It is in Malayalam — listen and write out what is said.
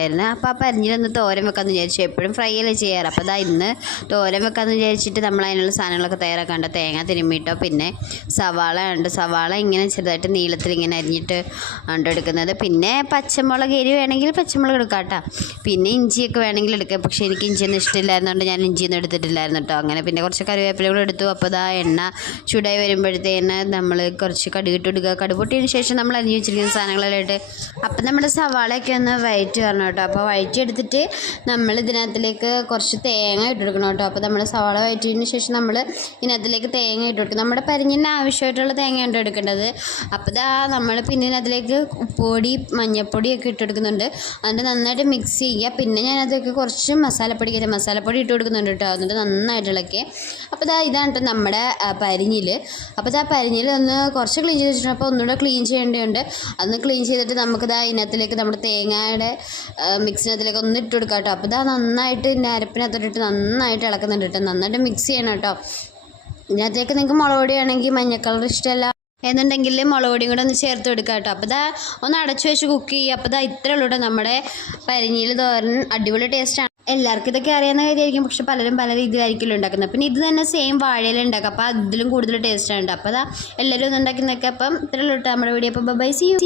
ആയിരുന്നു അപ്പോൾ ആ പരിഞ്ഞിലൊന്ന് തോരൻ വെക്കാമെന്ന് വിചാരിച്ചു. എപ്പോഴും ഫ്രൈ അല്ലേ ചെയ്യാറ്. അപ്പോൾ അതാ ഇന്ന് തോരൻ വെക്കാമെന്ന് വിചാരിച്ചിട്ട് നമ്മൾ അതിനുള്ള സാധനങ്ങളൊക്കെ തയ്യാറാക്കാണ്ട് തേങ്ങ തിരുമ്മിയിട്ടോ പിന്നെ സവാള ഉണ്ട്. സവാള ഇങ്ങനെ ചെറുതായിട്ട് നീളത്തിൽ ഇങ്ങനെ അരിഞ്ഞിട്ട് ഉണ്ട് എടുക്കുന്നത്. പിന്നെ പച്ചമുളക് എരി വേണമെങ്കിൽ പച്ചമുളക് എടുക്കാം കേട്ടോ. പിന്നെ ഇഞ്ചിയൊക്കെ വേണമെങ്കിൽ എടുക്കാം. പക്ഷേ എനിക്ക് ഇഞ്ചിയൊന്നും ഇഷ്ടമില്ലായിരുന്നുകൊണ്ട് ഞാൻ ഇഞ്ചിയൊന്നും എടുത്തിട്ടില്ലായിരുന്നു കേട്ടോ. അങ്ങനെ പിന്നെ കുറച്ച് കറിവേപ്പില കൂടെ എടുത്തു. അപ്പോൾ ഇതാ എണ്ണ ചൂടായി വരുമ്പോഴത്തേന് നമ്മൾ കുറച്ച് കടുകിട്ട് എടുക്കുക കടുപൊട്ടിയതിന് ശേഷം നമ്മൾ അരിഞ്ഞ് വെച്ചിരിക്കുന്ന സാധനങ്ങളെല്ലാം ഇട്ട് അപ്പം നമ്മുടെ സവാളയൊക്കെ ഒന്ന് വയറ്റ് വരണം കേട്ടോ അപ്പോൾ വഴറ്റിയെടുത്തിട്ട് നമ്മൾ ഇതിനകത്തിലേക്ക് കുറച്ച് തേങ്ങ ഇട്ട് കൊടുക്കണം കേട്ടോ. അപ്പോൾ നമ്മൾ സവാള വയറ്റിയതിന് ശേഷം നമ്മൾ ഇതിനകത്തിലേക്ക് തേങ്ങ ഇട്ട് കൊടുക്കും. നമ്മുടെ പരിഞ്ഞിന് ആവശ്യമായിട്ടുള്ള തേങ്ങ ഉണ്ട് എടുക്കേണ്ടത്. അപ്പോൾ ഇതാ നമ്മൾ പിന്നെ ഇതിനകത്തിലേക്ക് ഉപ്പുപൊടി മഞ്ഞൾപ്പൊടിയൊക്കെ ഇട്ട് കൊടുക്കുന്നുണ്ട്. എന്നിട്ട് നന്നായിട്ട് മിക്സ് ചെയ്യുക. പിന്നെ ഞാനതൊക്കെ കുറച്ച് മസാലപ്പൊടി മസാലപ്പൊടി ഇട്ട് കൊടുക്കുന്നുണ്ട് കേട്ടോ. എന്നിട്ട് നന്നായിട്ട് ഇളക്കി. അപ്പോൾ ഇതാ ഇതാണ് കേട്ടോ നമ്മുടെ പരിഞ്ഞിൽ അപ്പോൾ ഇതാ പരിഞ്ഞിൽ ഒന്ന് കുറച്ച് ക്ലീൻ ചെയ്ത് വെച്ചിട്ടുണ്ട്. അപ്പോൾ ഒന്നുകൂടെ ക്ലീൻ ചെയ്യേണ്ടതുണ്ട്. അതൊന്ന് ക്ലീൻ ചെയ്തിട്ട് നമുക്കിതാ ഇതിനകത്തിലേക്ക് നമ്മുടെ തേങ്ങയുടെ മിക്സിനകത്തിലേക്ക് ഒന്ന് ഇട്ട് കൊടുക്കാം കേട്ടോ അപ്പോൾ ഇതാ നന്നായിട്ട് എന്റെ അരപ്പിനകത്തോട്ടിട്ട് നന്നായിട്ട് ഇളക്കുന്നുണ്ട് കേട്ടോ നന്നായിട്ട് മിക്സ് ചെയ്യണം കേട്ടോ ഇതിനകത്തേക്ക് നിങ്ങൾക്ക് മുളക് ആണെങ്കിൽ മഞ്ഞ കളർ ഇഷ്ടമല്ല എന്നുണ്ടെങ്കിൽ മുളക് പൊടിയും കൂടെ ഒന്ന് ചേർത്ത് കൊടുക്കുക കേട്ടോ അപ്പോൾ ഇതാ ഒന്ന് അടച്ചു വെച്ച് കുക്ക് ചെയ്യുക അപ്പോൾ ഇതാ ഇത്രേ ഉള്ളൂ നമ്മുടെ പരിഞ്ഞിൽ തോരൻ. അടിപൊളി ടേസ്റ്റാണ് എല്ലാവർക്കും ഇതൊക്കെ അറിയാവുന്ന കാര്യമായിരിക്കും പക്ഷെ പലരും പല രീതിയിലായിരിക്കും ഉണ്ടാക്കുന്നത്. പിന്നെ ഇത് തന്നെ സെയിം വാഴയിൽ ഉണ്ടാക്കുക. അപ്പോൾ അതിലും കൂടുതൽ ടേസ്റ്റാണ് അപ്പോൾ അതാ എല്ലാവരും ഒന്ന് ഉണ്ടാക്കി അപ്പം ഇത്രേ ഉള്ളൂ കേട്ടോ നമ്മുടെ വീഡിയോ അപ്പോൾ ബൈ സി യു